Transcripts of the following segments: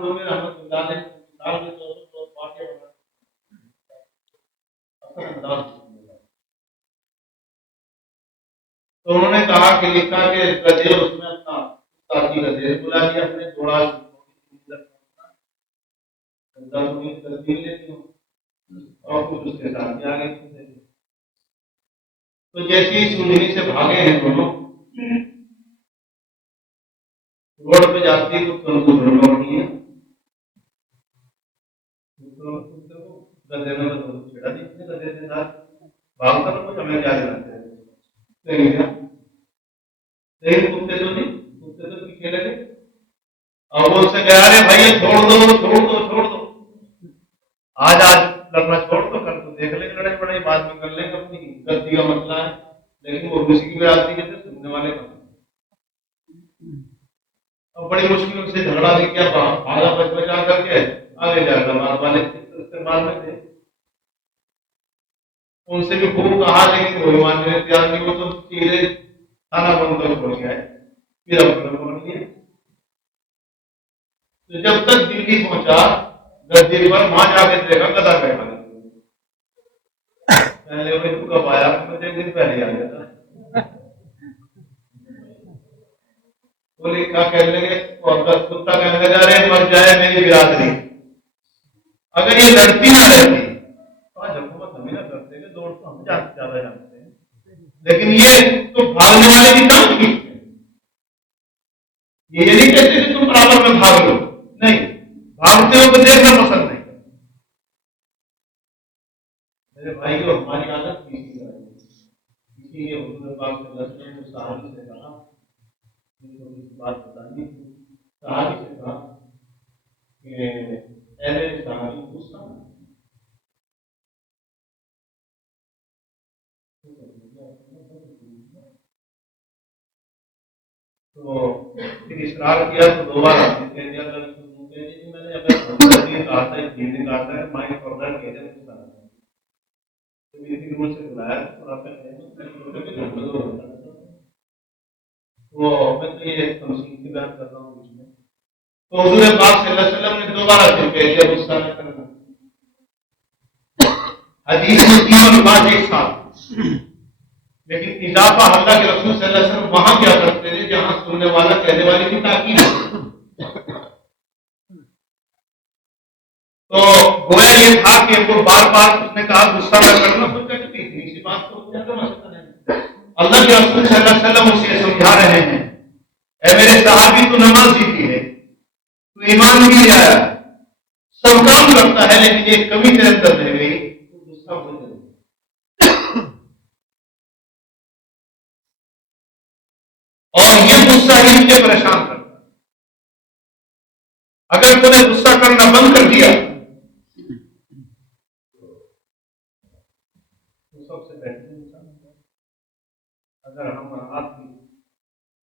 رومی رحمۃ اللہ علیہ مثال کے طور پر دو واقعہ اثر انداز، تو انہوں نے کہا کہ لکھا کہ گدھے اس میں اپنا ساتھی گدھے بلا لیا اپنے جوڑا لیتی ہوں اور کچھ اس کے ساتھ بھی آگے، تو جیسی سنہری سے بھاگے ہیں دونوں روڈ پہ جاتی ہے تو لوٹنی ہے گدھے نے چھیڑا دی گدھے کے ساتھ بھاگتا تو کچھ ہمیں کیا دینا چاہیے لیکن کتے تو نہیں، کتے تو پیچھے لگے اور وہ اس سے کہہ رہے بھائی چھوڑ دو چھوڑ دو چھوڑ دو، آج لڑنا چھوڑ دو، کل تو دیکھ لیں گے لڑائی بڑائی بعد میں کر لیں گے، اپنی غلطی کا مسئلہ ہے، لیکن وہ مشکل میں آتی ہے سننے والے کا اور بڑی مشکل سے جھگڑا بھی کیا آگا بچ بچا کر کے آگے جا کر مار والے استعمال میں تھے، ان سے بھی خوب کہا لیکن وہ ماننے تیار نہیں، وہ تو سیدھے کھانا بند کر چھوڑ گیا ہے، پھر اپنے پکڑ لیے، تو جب تک دلی پہنچا گدے پر وہاں جا کے دیکھا گدا بیٹھا پہلے وہ کب آیا مجھے ایک دن پہلے آ گیا تھا، وہ لکھا کہنے لگے کتا کہنے لگا جا رہے مر جائے میری برادری، اگر یہ لڑتی نہ رہتی تو آج حکومت ہمیں نہ کرتے کہ دوڑ تو ہم زیادہ جانتے ہیں، لیکن یہ تو بھاگنے والے کی کام کی، یہ نہیں کہتے کہ تم برابر میں بھاگ لو، نہیں، بھاگتے ہو تو دیکھنا پسند نہیں، میرے بھائی کو ہماری عادت کی اسی لیے حضور پاک صلی اللہ علیہ وسلم نے صحابی سے کہا بات بتانی تھی، صحابی سے کہا کہ اے صحابی غصہ تو پھر اصرار کیا تو دوبارہ میں نے اگر کہا تھا ایک دن کہا تھا مائنڈ پروگرام کہتے ہیں سے بلایا وہ میں تو یہ تمثیل کی بات کر رہا ہوں اس میں، تو حضور پاک صلی اللہ علیہ وسلم نے دوبارہ پھر کہہ دیا غصہ نہ کرنا، حدیث میں 3 الفاظ ایک ساتھ، لیکن اضافہ اللہ کے رسول صلی اللہ علیہ وسلم وہاں کیا کرتے تھے جہاں سننے والا کہنے والے کی تاکید ہے، تو گویا یہ تھا کہ وہ بار بار اس نے کہا غصہ نہ کرنا، تو کہتے اسی بات کو اللہ کے رسول صلی اللہ علیہ وسلم اسے سمجھا رہے ہیں، اے میرے صحابی تو نماز سیکھی ہے، تو ایمان بھی لے آیا، سب کام کرتا ہے، لیکن ایک کمی تیرے اندر رہ گئی، تو غصہ ہو جائے، اور یہ غصہ ہی مجھے پریشان کرتا ہے، اگر تم نے غصہ کرنا بند کر دیا تو سب سے بہترین انسان ہوگا، اگر ہم آپ کی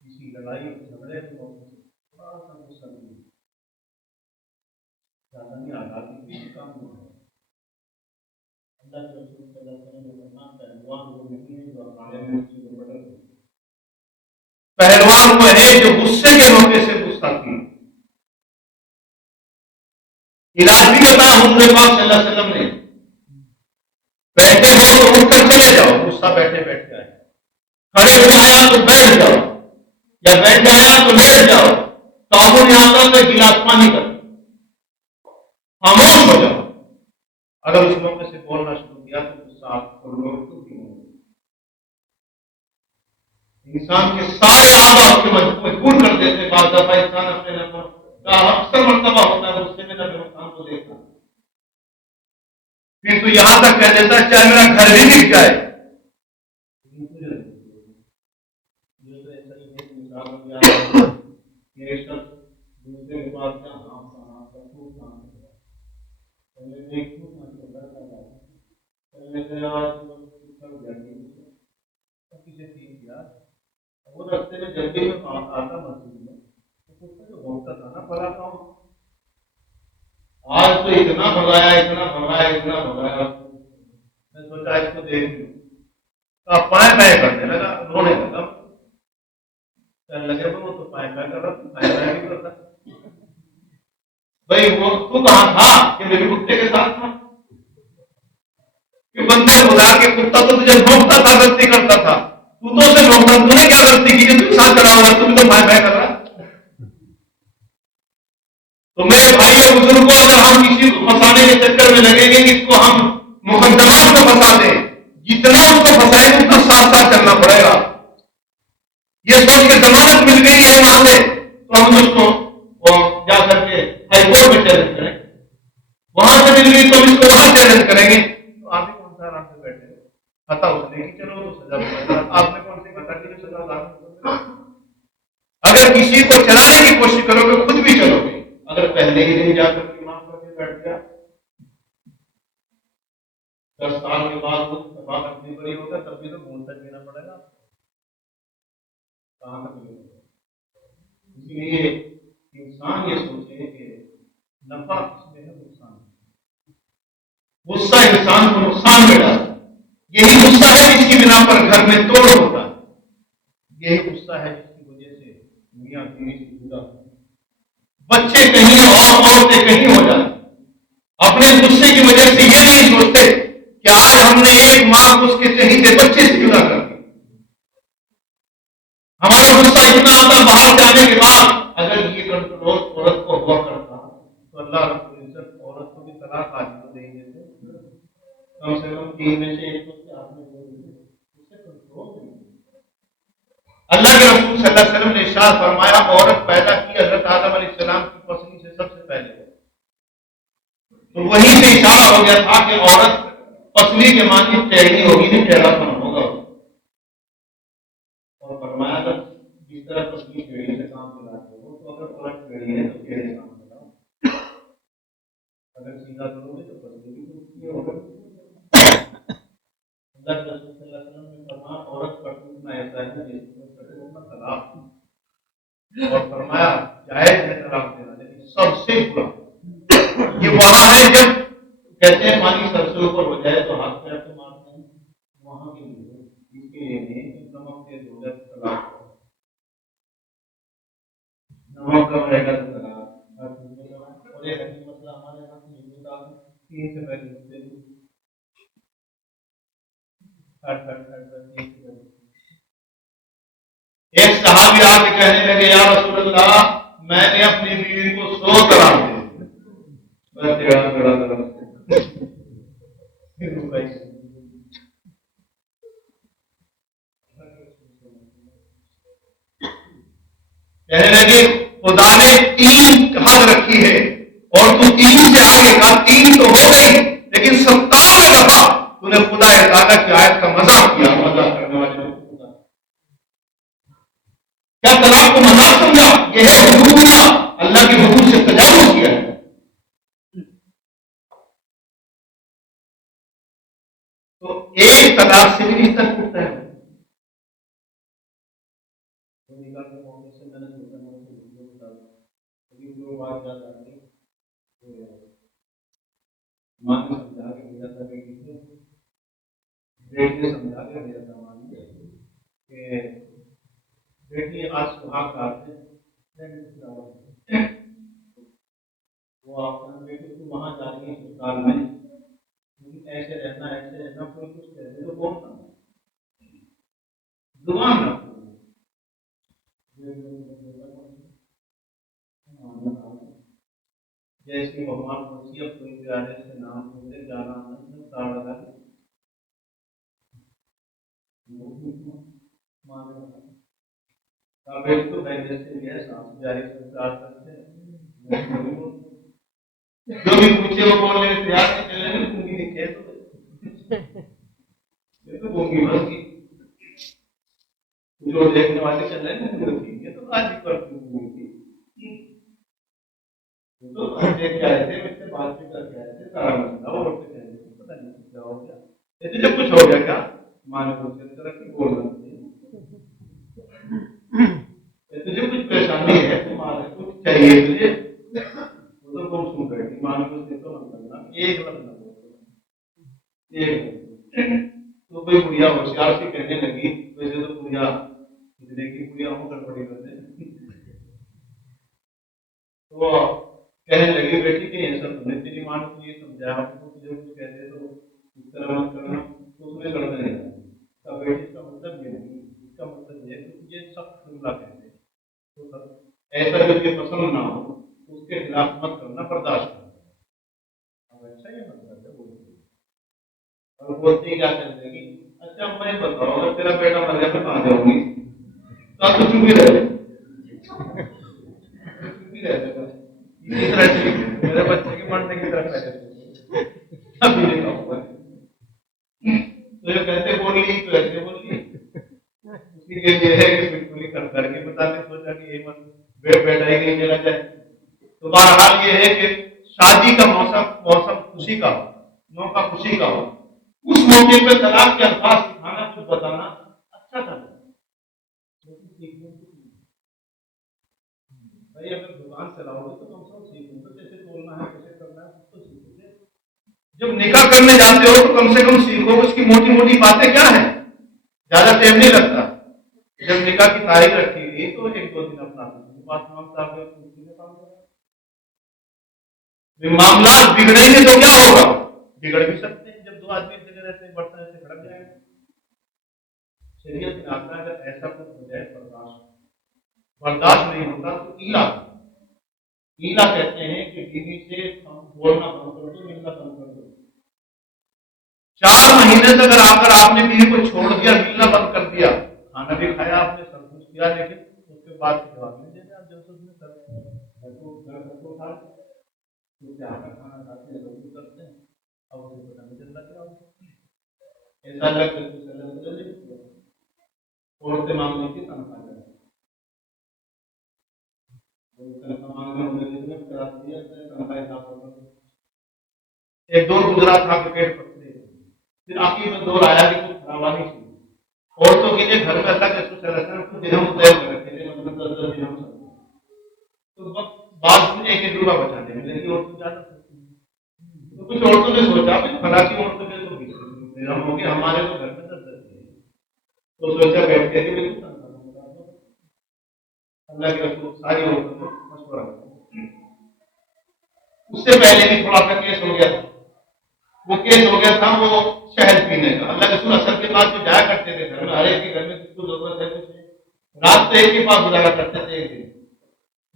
کسی لڑائی جھگڑے میں تھوڑا سا غصہ نہیں زیادہ نہیں آزادی کسی کام میں ہے، اللہ کے رسول صلی اللہ علیہ وسلم نے فرمایا پہلوان وہ نہیں ہے جو اکھاڑے میں اسی کو بڑھ گئے، پہلوان وہ ہے جو غصے کے موقع سے غصہ کی، علاج بھی بتایا حضور پاک صلی اللہ علیہ وسلم نے، بیٹھے ہو تو اٹھ کر چلے جاؤ، غصہ بیٹھے بیٹھ کے آئے، کھڑے ہو آیا تو بیٹھ جاؤ، یا بیٹھ آیا تو لیٹ جاؤ، تعاون یہاں پر ایک گلاس پانی کر خاموش ہو جاؤ، اگر اس موقع سے بولنا شروع کیا تو غصہ آپ کو لوگ انسان کے سارے اعضاء کو مجبور کر دیتے، بعض دفعہ انسان اپنے نفر کا اکثر مرتبہ ہوتا ہے غصے میں نبی انسان کو دیکھنا، پھر تو یہاں تک کہہ دیتا ہے چاہے میرا گھر بھی مل جائے، دوسرے کے پاس وہ رستے میں جب بھی میں آتا مسجد میں جو بولتا تھا نا بڑا کام، آج تو اتنا بھگایا اتنا بھگایا اتنا بھگایا، میں سوچا اس کو دیکھ لوں، تو پائے پائے کرنے لگا، رونے لگا، کہنے لگے وہ تو پائے پائے کر رہا پائے پائے بھی کرتا، بھائی وہ تو کہاں تھا کہ میرے کتے کے ساتھ تھا؟ کہ بندے خدا کے کتا تو تجھے روکتا تھا، غلطی کرتا تھا، تو اسے روکتا، تو نے کیا غلطی کی کہ تم ساتھ چلا ہوا، تم تو میں کر رہا. تو میرے بھائی اور بزرگوں، اگر ہم کسی کو پھنسانے کے چکر میں لگیں گے کہ اس کو ہم مقدمات میں پھنسا دیں، جتنا اس کو پھنسائے ان کا ساتھ ساتھ چلنا پڑے گا. یہ سوچ کے ضمانت مل گئی ہے وہاں سے تو ہم اس کو جا کر کے ہائی کورٹ میں چیلنج کریں، وہاں سے مل گئی تو ہم اس کو وہاں چیلنج کریں گے. تو آپ ہی کون سا آرام سے بیٹھے خطا اس نے کہ چلو تو سزا ہوگا، آپ نے کون سی خطا کی جو سزا ہوگا؟ اگر کسی کو چلانے کی کوشش کرو گے خود بھی چلو گے. اگر پہلے ہی نہیں جا کر کے معاف کر کے بیٹھ گیا، 10 سال کے بعد وہ دفاع کرنی پڑی ہوگا، تب بھی تو گھوم تک دینا پڑے گا. کہاں تک ملے گا؟ اس لیے انسان یہ سوچے کہ نفع کس میں ہے، نقصان. غصہ انسان کو نقصان میں ڈالتا ہے. یہی غصہ ہے جس کی بنا پر گھر میں توڑ ہوتا ہے. یہی غصہ ہے جس کی وجہ سے میاں بیوی سے جدا ہوتا ہے، بچے کہیں اور عورتیں کہیں ہو جاتی. اپنے غصے کی وجہ سے یہ نہیں سوچتے کہ آج ہم نے ایک ماں کو اس کے چہیتے بچے سے جدا کر دیا. ہمارا غصہ اتنا آتا باہر سے آنے کے بعد. اگر یہ کنٹرول عورت کو ہوا کرتا تو اللہ رب العزت عورت کو بھی طلاق آج تو دیں گے، کم سے کم 3 میں سے 1 کو آپ نے کنٹرول نہیں. اللہ کے رسول صلی اللہ علیہ وسلم نے ارشاد فرمایا عورت پیدا کی حضرت آدم علیہ السلام کی پسلی سے سب سے پہلے، تو وہی سے اشارہ ہو گیا تھا کہ عورت پسلی کے معنی ٹیڑھی ہوگی، نہیں ٹیڑھا پن ہوگا. اور فرمایا اگر جس طرح پسلی ٹیڑھی سے کام چلاتے ہو تو اگر عورت ٹیڑھی ہے تو ٹیڑھے کام چلاؤ، اگر سیدھا کرو گے تو پسلی بھی ٹوٹتی ہے. اللہ کے رسول صلی اللہ علیہ وسلم نے فرمایا عورت کا ٹوٹنا ایسا ہے جس کا ٹوٹنا طلاق، اور فرمایا جائز ہے طلاق دینا، لیکن سب سے برا یہ وہاں ہے جب کہتے ہیں پانی سر سے اوپر ہو جائے تو ہاتھ پیر سے مارتے ہیں، وہاں کے لیے اس کے لیے نہیں نمک تیز ہو جائے تو طلاق، نمک کم رہے گا تو طلاق. اور ایک مسئلہ ہمارے یہاں سے ہندو کا 3 سے پہلے ہوتے ہیں. ایک صحابی آ کے کہنے لگے یا رسول اللہ میں نے اپنی بیوی کو 100 طلاق دے کہنے لگے خدا نے 3 حد رکھی ہے اور تو 3 سے آگے کا 3 تو ہو گئی، لیکن 57 دفعہ تو نے خدا تعالیٰ کی آیت کا مذاق کیا. مذاق کرنے والے کیا طلاق کو مذاق سمجھا؟ یہ ہے حدود اللہ کی حدود سے تجاوز کیا ہے. تو ایک طلاق سے بھی رشتہ ٹوٹتا ہے. ماں نے سمجھا کے بھیجا تھا بیٹی نے سمجھا کے بھیجا تھا ماں نے کہ بیٹی آج سہاگ کرتے وہ آپ بیٹی کو وہاں جا رہی ہے سسرال میں، ایسے رہنا کوئی کچھ کہتے تو کون تھا دعا نہ جیسے بھگوان وصیت کوئی پیارے سے نام ہوتے جانا بیٹی کو پہلے سے یہ سانس جاری سنسار کرتے جو بھی پوچھے وہ بولنے تیار سے چلے گئے گونگی دکھے تو گونگی بس کی جو دیکھنے والے چل رہے ہیں یہ تو آج پر تو دیکھ کے آئے تھے اس سے بات بھی کر کے آئے تھے سارا مسئلہ وہ اٹھ کے کہہ رہے تھے پتہ نہیں کیا ہو گیا تجھے کچھ ہو گیا کیا ماں نے پوچھا اس طرح کی بول رہا تجھے کچھ پریشانی ہے تمہارے کچھ چاہیے تجھے وہ تو کون سن بیٹھی ماں نے کچھ تو من کرنا ایک لفظ نہ بولتے ایک تو کوئی بڑھیا ہوشیار سے کہنے لگی ویسے تو بڑھیا اتنے کی بڑھیا ہو کر بڑی کرتے تو کہنے لگی بیٹی کہ یہ سب نے تیری ماں کو یہ سمجھایا جو کچھ کہتے تو اس طرح مت کرنا، تو اس نے کرنا نہیں تھا بیٹی، اس کا مطلب یہ نہیں، اس کا مطلب یہ ہے کہ یہ سخت جملہ کہتے ہیں تو ایسا جو کہ پسند نہ ہو اس کے خلاف مت کرنا، برداشت کرنا۔ اب اچھا یہ مطلب ہے بولتے اور بولتے کیا کرتے گی، اچھا میں بتاؤ اگر تیرا بیٹا مر گیا تو کہاں جاؤں گی، تو آپ تو چپ ہی رہے اسی طرح ٹھیک ہے میرے بچے کے مرنے کی طرف ابھی نہیں کہوں گا تو جو کہتے بولی تو ایسے بولی، اسی کے لیے ہے کہ بالکل ہی کر کے بتا کے سوچا کہ یہ مت بیٹا ہی نہیں چلا جائے۔ تو بہرحال یہ ہے کہ شادی کا موسم خوشی کا ہو، موقع خوشی کا ہو، اس موقع پہ طلاق کے الفاظ سکھانا، کچھ بتانا اچھا تھا، لیکن سیکھنے بھائی اگر دکان چلاؤ گے تو کم سے کم سیکھو گے کیسے تولنا ہے، کیسے کرنا ہے، کچھ تو سیکھو گے۔ جب نکاح کرنے جاتے ہو تو کم سے کم سیکھو اس کی موٹی موٹی باتیں کیا ہیں، زیادہ ٹائم نہیں لگتا۔ جب نکاح کی تاریخ رکھی گئی تو ایک دو دن اپنا بات معاملات بگڑیں گے تو کیا ہوگا، بگڑ بھی سکتے ہیں، جب دو آدمی ایک جگہ رہتے ہیں برتن ایسے کھڑک جائیں گے۔ شریعت میں آتا ہے اگر ایسا کچھ ہو جائے برداشت نہیں ہوتا تو ایلا کہتے ہیں کہ بیوی سے بولنا بند کر دو، ملنا بند کر دو۔ 4 مہینے سے اگر آ کر آپ نے بیوی کو چھوڑ دیا، ملنا بند کر دیا، کھانا بھی کھایا آپ نے، سب کچھ کیا، لیکن اس کے بعد جواب نہیں دینا، آپ جب اس نے کھانا کھاتے ہیں لوگ کرتے ہیں، اب اسے پتہ نہیں چلتا کیا ایسا لگتا عورتیں مانگنے کی تنخواہ ایک دور گزرا تھا کہ پیٹ پتلے، پھر آخر میں دور آیا کہ کچھ خرابانی سی عورتوں کے لیے گھر میں اللہ کے رسول صلی اللہ علیہ وسلم کچھ دنوں طے کر رکھے تھے، مطلب 10 دنوں تو بعض کچھ 1 روپیہ بچانے میں، لیکن عورتوں زیادہ تو کچھ عورتوں نے سوچا کہ فلاں کی عورتوں کے تو ہم ہو گئے، ہمارے تو گھر میں 10 تو سوچا بیٹھ کے اللہ کے رسول ساری عورتوں کو مشورہ کیا۔ اس سے پہلے بھی تھوڑا سا کیس ہو گیا تھا، وہ کیس ہو گیا تھا وہ شہد پینے کا۔ اللہ کے رسول اثر کے بعد جو جایا کرتے تھے گھر میں، ہر ایک کے گھر میں کس کو ضرورت ہے کچھ، رات تو ایک کے پاس گزارا کرتے تھے ایک دن،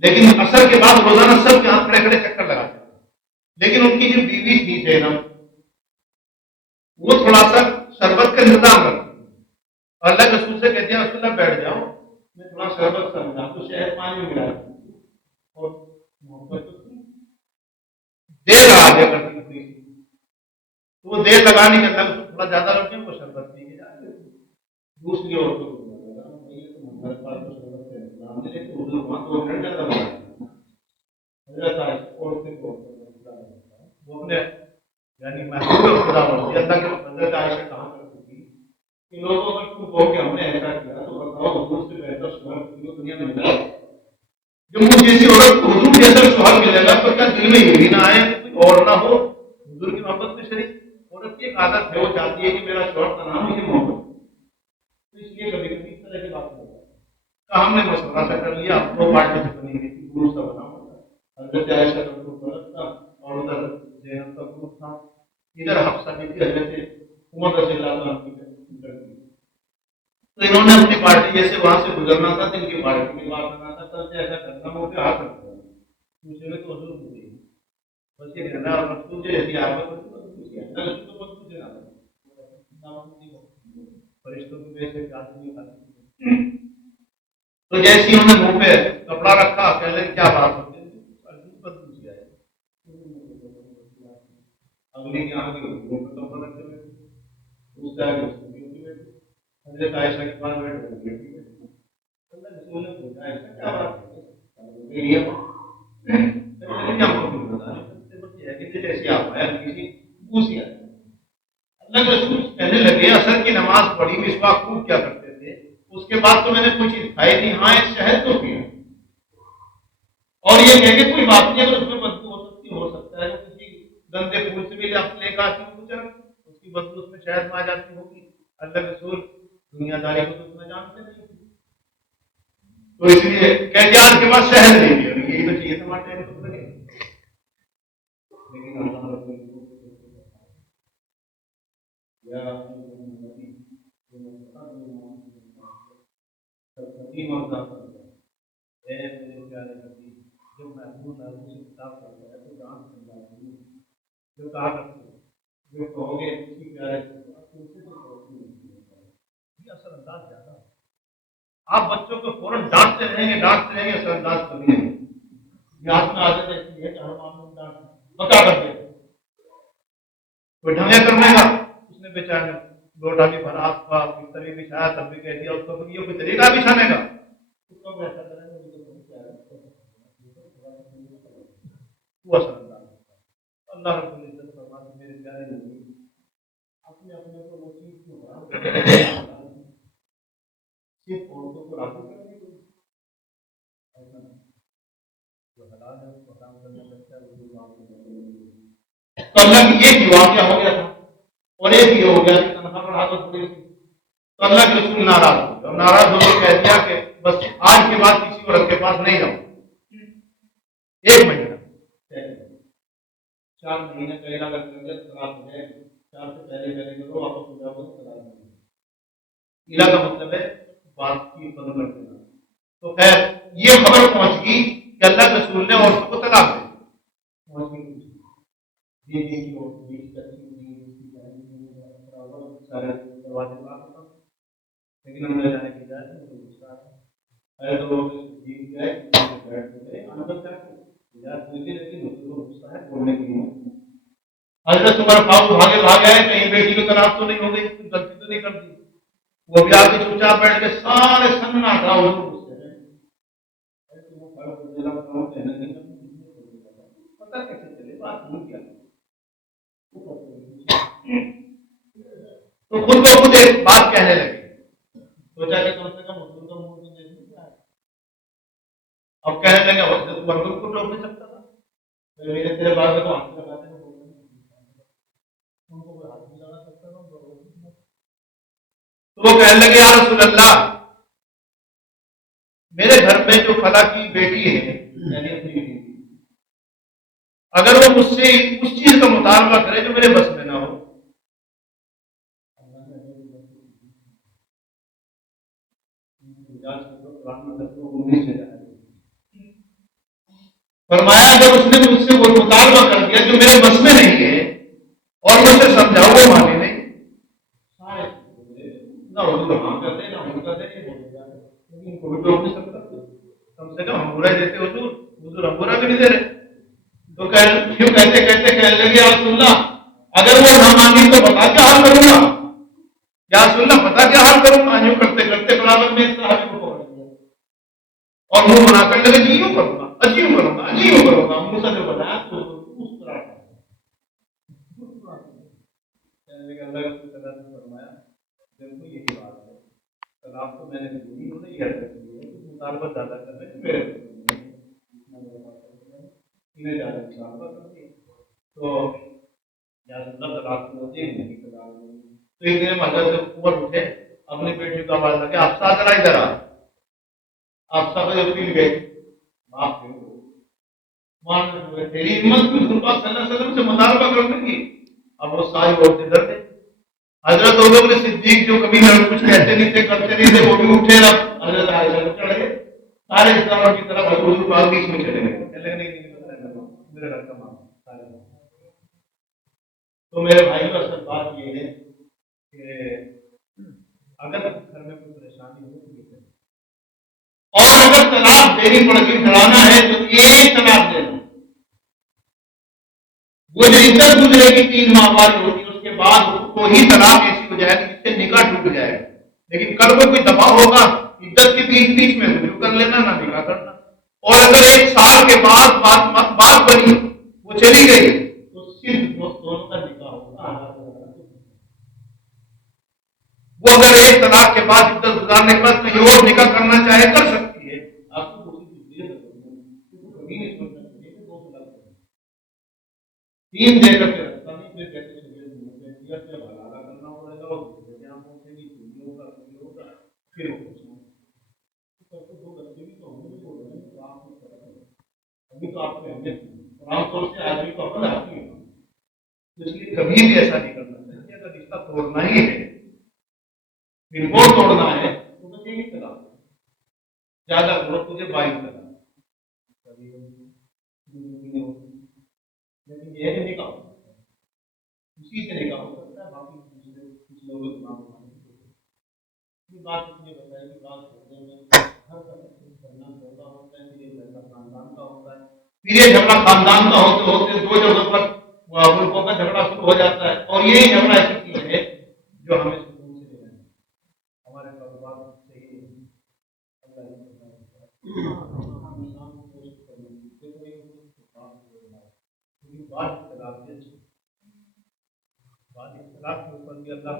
لیکن اثر کے بعد روزانہ سب کے ہاتھ کھڑے کھڑے چکر لگاتے تھے۔ لیکن ان کی جو بیوی تھی زینب، وہ تھوڑا سا شربت کا انتظام کرتی، اللہ کے رسول سے کہتے ہیں رسول اللہ بیٹھ جاؤ میں تھوڑا شربت کروں تو شہد پانی ملا اور محبت دیر لگا دیا کرتی تھی، تو وہ دیر لگانے کے اللہ تھوڑا زیادہ رکھے وہ شربت پی کے جاتے، دوسری عورتوں کو وہ اپنے یعنی محبوب خدا بڑھتی اللہ کے حضرت عائشہ کہا کرتی تھی کہ لوگوں اگر تم کہو کہ ہم نے ایسا کیا تو بتاؤ حضور سے بہتر شوہر دنیا میں ملا، جو مجھ جیسی عورت کو حضور جیسا شوہر ملے گا تو کیا دل میں یہ بھی نہ آئے کہ کوئی اور نہ ہو حضور کی محبت میں شریک؟ عورت کی ایک عادت ہے، وہ چاہتی ہے کہ میرا شوہر تنہا مجھے محبت، تو اس لیے کبھی کبھی اس طرح کی بات ہوتا ہے۔ ہم نے مشورہ سا کر لیا، 2 پارٹی سے بنی ہوئی تھی، گروپ سا بنا ہوا تھا، حضرت عائشہ کا گروپ غلط تھا اور ادھر زینب کا گروپ تھا، ادھر حفصہ بھی تھی، حضرت عمر رضی اللہ عنہ کی لڑکی، تو انہوں نے اپنی پارٹی جیسے وہاں سے گزرنا تھا تو ان کی پارٹی کی بات کرنا تھا، تب سے ایسا کرنا ہو کہ ہاتھ رکھتا ہے دوسرے تو حضور کو دے بس یہ کہنا اور رسول جو ایسی آفت فرشتوں کی وجہ سے تو جیسی انہوں نے منہ پہ کپڑا رکھا پہلے کیا بات ہوتی ہے اگلی کے آگے منہ پہ کپڑا رکھے ہوئے اس سے آگے حضرت عائشہ کے پاس بیٹھے رسول نے پوچھا ایسا کیا بات اللہ کے رسول کہنے لگے اثر کی نماز پڑھی مسواک خوب کیا کرتے تھے، اس کے بعد تو میں نے کوئی چیز کھائی نہیں، ہاں ایک شہد تو پیا اور یہ کہہ کے کوئی بات نہیں، اگر اس میں بدبو ہو سکتا ہے کسی گندے پھول سے بھی لے کر آتی ہوں اس کی بدبو اس میں شہد میں آ جاتی ہوگی۔ اللہ کے رسول دنیا داری کو تو اتنا جانتے نہیں، تو اس لیے کہتے آج کے بعد شہد نہیں دیا، یہی تو چاہیے ٹماٹر مذاق کرتا ہے میرے پیارے نبی جو محبوب ہے اسے خطاب کرتا ہے تو جان سمجھا جو کہا کرتے جو کہو گے اسی پیارے یہ اثر انداز زیادہ ہے. آپ بچوں کو فوراً ڈانٹتے رہیں گے اثر انداز کبھی نہیں. یہ آپ میں عادت ایسی ہے کہ ہر معاملے میں ڈانٹ بتا کرتے کوئی ڈھنگے کرنے گا اس نے بیچارے دو ڈھالی بھرا طریقے بچھایا تب بھی کہہ دیا اس کو یہ کوئی طریقہ بچھانے کا ایسا کریں گے وہ اثر انداز ہوتا ہے. اللہ رب العزت فرماتے ہیں میرے پیارے نبی اپنے اپنے کو وہ چیز کیوں صرف عورتوں کو راضی کرنے کے لیے ایسا نہیں جو حلال ہے اس کو حرام کرنا چاہتا ہے وہ تو اللہ کی ایک واقعہ ہو گیا تھا اور ایک یہ ہو گیا کہ تنخواہ بڑھا دو تھوڑی سی تو اللہ کے رسول ناراض ہو گیا اور ناراض ہو کے کہہ دیا کہ بس آج کے بعد کسی عورت کے پاس نہیں جاؤں. 1 مہینہ 4 مہینے پہلے اگر طلاق ہو جائے 4 سے پہلے کرو واپس ہو جاؤ طلاق نہیں. علا کا مطلب ہے بات کی بند کر دینا. تو خیر یہ خبر پہنچ گئی کہ اللہ کے رسول نے عورتوں کو طلاق دے پہنچ گئی لیکن ہم جانے کی جائے حضرت عمر فاروق بھاگے آئے کہیں بیٹی کو طلاق تو نہیں ہو گئی غلطی تو نہیں کر دی وہ بھی آ کے چپ چاپ بیٹھ کے سارے سناٹا پتا کیسے چلے بات نہیں کیا تو خود کو خود ایک بات کہنے لگے سوچا کہ کم سے کم حضور کا منہ تو دیکھ لیا اب کہنے لگے حضرت عمر کو روک نہیں سکتا تھا میرے تیرے بات میں تو ہاتھ لگاتے ہیں ان کو کوئی ہاتھ نہیں لگا سکتا تھا تو وہ کہنے لگے یا رسول اللہ میرے گھر میں جو فلاں کی بیٹی ہے یعنی اپنی بیٹی اگر وہ مجھ سے اس چیز کا مطالبہ کرے جو میرے بس میں نہ ہو فرمایا اگر اس نے مجھ سے وہ مطالبہ کر دیا جو میرے بس میں نہیں ہے اور مجھ سے سمجھاؤ وہ مانے نہیں نہ اردو ہاں کرتے نہ اردو کرتے لیکن کوئی روک نہیں سکتا کم سے کم ہم برا دیتے حضور ہم برا بھی نہیں دے رہے تو کہتے کہنے لگے یا رسول اللہ اگر وہ نہ مانگی تو بتا کیا حال کروں گا یا رسول اللہ پتا کیا حال کروں گا یوں کرتے کرتے برابر میں اس صحابی کو پکڑ لیا اور منہ بنا کر لگے جی یوں کروں گا عجیب کروں گا موسیٰ جو بتایا تو اس طرح اللہ کا فرمایا بالکل یہی بات ہے طلاق تو میں نے دی انہوں نے یہ حرکت کی ہے مطالبہ زیادہ کر رہے ہیں میرے انہیں زیادہ مطالبہ کرتی ہے تو یا اللہ طلاق ہوتی ہے نہیں طلاق تو ایک دن حضرت عمر اٹھے اپنی بیٹی کو آواز لگے آپ ساتھ ذرا ادھر آپ سب پھیل گئے معاف تیری ہمت حضور پاک صلی اللہ علیہ وسلم سے مطالبہ کرنے کی اب وہ ساری عورتیں ڈر گئی. حضرت عمر بن صدیق جو کبھی کچھ کہتے نہیں تھے کرتے نہیں تھے وہ بھی اٹھے اب حضرت عائشہ کو چڑھ گئے سارے اسلام کی طرف حضور پاک بیچ میں چلے گئے میرے گھر کا مام تو میرے بھائی کو اصل بات یہ ہے کہ اگر گھر میں کوئی پریشانی ہو اور اگر طلاق دینی پڑ گئی ڈرانا ہے تو ایک طلاق دینا وہ جو عزت گزرے گی 3 ماہ بعد ہوگی اس کے بعد کو ہی طلاق ایسی ہو جائے گی جس سے نکاح ٹوٹ جائے گا لیکن کل کو کوئی دباؤ ہوگا عزت کے بیچ میں رجوع کر لینا نہ نکاح کرنا اور اگر 1 سال کے بعد بات بنی وہ چلی گئی تو صرف دونوں کا نکاح ہوگا وہ اگر 1 طلاق کے بعد عزت گزارنے کے بعد کہیں اور نکاح کرنا چاہے کر سکتی ہے آپ کو کبھی نہیں سوچنا چاہیے کہ 2 طلاق 3 دے کر کے رکھتا نہیں پھر کیسے حلالہ کرنا پڑے گا اور پھر وہ بچے بھی تو ہم بھی بول رہے ہیں ابھی تو آپ کو اہمیت عام طور سے آدمی کو عمل آتی ہے اس لیے کبھی بھی ایسا نہیں کرنا چاہیے اگر رشتہ توڑنا ہی ہے پھر وہ توڑنا ہے تو بس یہی طلاق زیادہ کرو تجھے 22 طلاق، لیکن یہ نہیں نکاح اسی سے نکاح ہو سکتا ہے، باقی دوسرے کچھ لوگوں کے نام یہ بات اس نے بتائی کہ بات ہونے میں ہر کا کرنا ہوتا ہوتا ہے، پھر یہ لڑکا خاندان کا ہوتا ہے، پھر یہ جھگڑا خاندان کا ہوتے ہوتے دو جگہوں پر ملکوں کا جھگڑا شروع ہو جاتا ہے، اور یہی جھگڑا ایسی چیز ہے جو ہمیں سکون سے لے ہے، ہمارے کاروبار صحیح نہیں، بات اختلاف کے اوپر بھی اللہ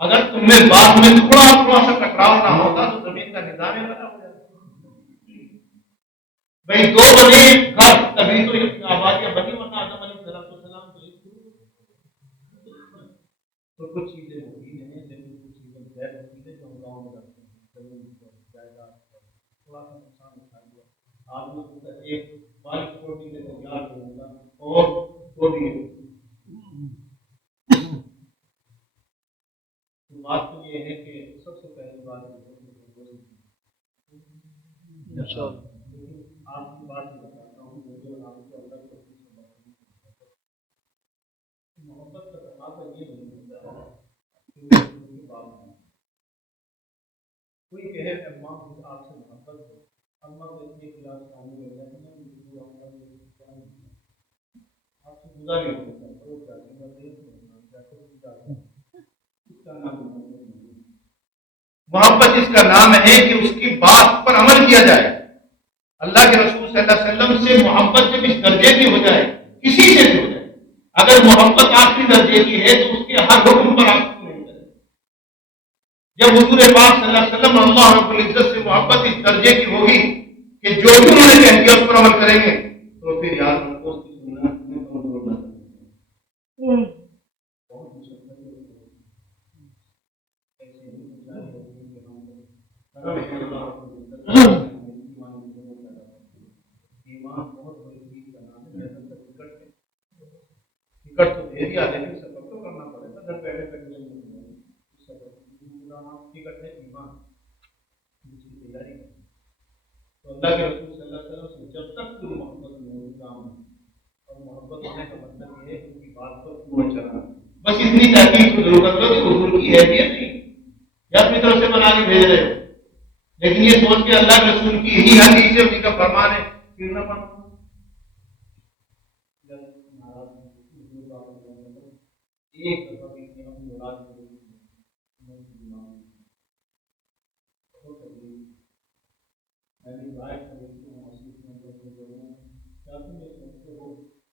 اگر تم میں بات میں تھوڑا سا ٹکراؤ نہ ہوتا تو زمین کا نظام ہی بنا ہو جاتا۔ بھائی دو بنے گھر تبھی تو آبادیاں بنی، ورنہ آدم علیہ السلام تو کچھ چیزیں ہوتی ہیں، لیکن کچھ چیزیں غیر ہوتی ہیں جو ہم گاؤں میں رکھتے ہیں، تھوڑا سا نقصان اٹھا دیا آدمی ایک بارش روٹی کے تیار ہوگا اور روٹی بات تو یہ ہے کہ سب سے پہلی بات آپ کی بات بتاتا ہوں، جو آپ کو اللہ کو محبت کا تقاضا یہ نہیں ہوتا ہے کوئی کہے اماں آپ سے محبت ہے، اماں کو اتنے کلاس پانی ہو جائے آپ سے جدا نہیں ہو سکتا۔ محبت اس کا نام ہے کہ اس کی بات پر عمل کیا جائے، اللہ کے رسول صلی اللہ علیہ وسلم سے محبت جب اس درجے کی ہو جائے، کسی سے بھی ہو جائے، اگر محبت آخری درجے کی ہے تو اس کے ہر حکم پر آپ کو نہیں کرے۔ جب حضور پاک صلی اللہ علیہ وسلم اللہ رب العزت سے محبت اس درجے کی ہوگی کہ جو بھی انہوں نے کہہ دیا اس پر عمل کریں گے، تو پھر یاد رکھو اس کی سننا میں کمزور نہ ٹکٹ تو دے دیا لیکن سفر تو کرنا پڑے گا، گھر بیٹھے ٹکٹ ہے ایمان جس کی تیاری کریں۔ تو اللہ کے رسول صلی اللہ علیہ وسلم سے جب تک کوئی محبت نہیں کام ہے، اور محبت ہونے کا مطلب یہ ہے کہ ان کی بات پر پورا چلنا، بس اتنی تحقیق کو ضرور کر لو کہ حضور کی حیثیت نہیں یا اپنی طرف سے بنا کے بھیج رہے ہو، لیکن یہ سوچ کے اللہ کے رسول کی ہی حدیث ہے، انہیں کا فرمان ہے پھر نہ پڑھو۔ ایک دفعہ بھی اپنی اولاد کو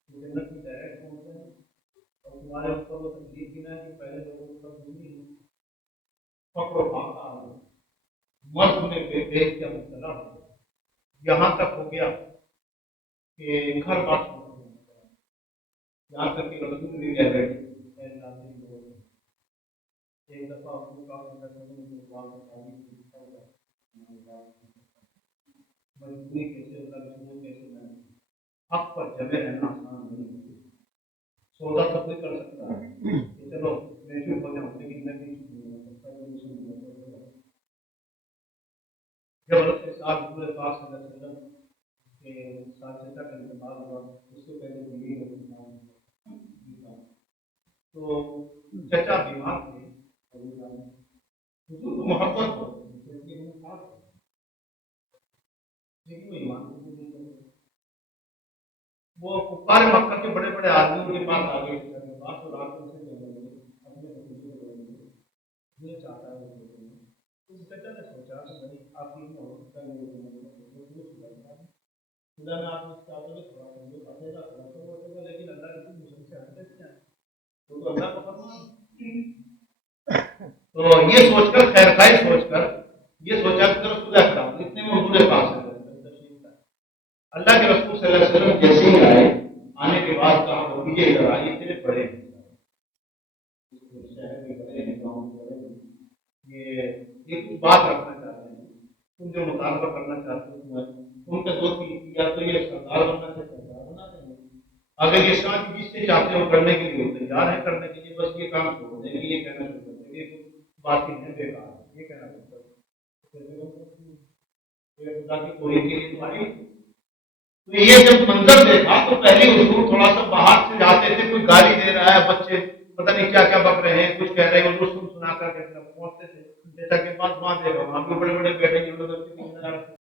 جنت میں ڈائریکٹ پہنچ جائے اور تمہارے اوپر وہ تکلیف بھی نہ ہے کہ پہلے لوگوں کو پکڑو بھاگا مرد میں بے بیت کا مبتلا ہو گیا، یہاں تک ہو گیا کہ گھر بات یہاں تک کہ رسول بھی کہہ رہے ایک دفعہ مجبوری کیسے ہوتا ہے، کیسے میں حق پر جمے رہنا آسان نہیں، سودا سب کوئی کر سکتا ہے کہ چلو میں چپ ہو جاؤں، لیکن میں بھی جب رب کے ساتھ پورے پاس صلی اللہ علیہ وسلم کے ساتھ چچا کا انتقال ہوا، اس سے پہلے بیوی کا تو چچا بیمار تھے، حضور کو محبت ہو وہ کفار مکہ کے بڑے بڑے آدمیوں کے پاس آ گئے، یہ چاہتا ہے چچا نے سوچا کہ آپ کی خدا میں آپ اس کا تھوڑا پڑے گا تھوڑا سا بچے گا، لیکن اللہ کے مشن سے ہٹتے ہیں تو اللہ کو فرمان۔ تو یہ سوچ کر خیر خائی سوچ کر یہ سوچا کہ خدا کرام اتنے میں حضور پاک اللہ کے رسول صلی اللہ علیہ وسلم جیسے ہی آئے، آنے کے بعد کہا وہ پیچھے ادھر آئیے، اتنے بڑے شہر کے بڑے ہیں، گاؤں کے بڑے ہیں، یہ کچھ بات رکھنا چاہتے ہیں، تم جو مطالبہ کرنا چاہتے ہو ان کا دو تین، یا تو یہ سردار بننا چاہتے ہیں، سردار بنا دیں گے، اگر یہ کام جس سے چاہتے ہو کرنے کے لیے تیار ہے کرنے کے لیے، بس یہ کام چھوڑ دیں گے، یہ کہنا شروع کر دیں گے باتیں ہیں بیکار، یہ کہنا چاہتا ہوں خدا کی کوئی چیز تمہاری۔ تو یہ جب منظر دیکھا تو پہلے حضور تھوڑا سا باہر سے جاتے تھے، کوئی گالی دے رہا ہے، بچے پتہ نہیں کیا کیا بک رہے ہیں، کچھ کہہ رہے ہیں، اردو سنا کر کے پہنچتے تھے جیسا کہ بات دے رہا ہوں، آپ کے بڑے بڑے بیٹے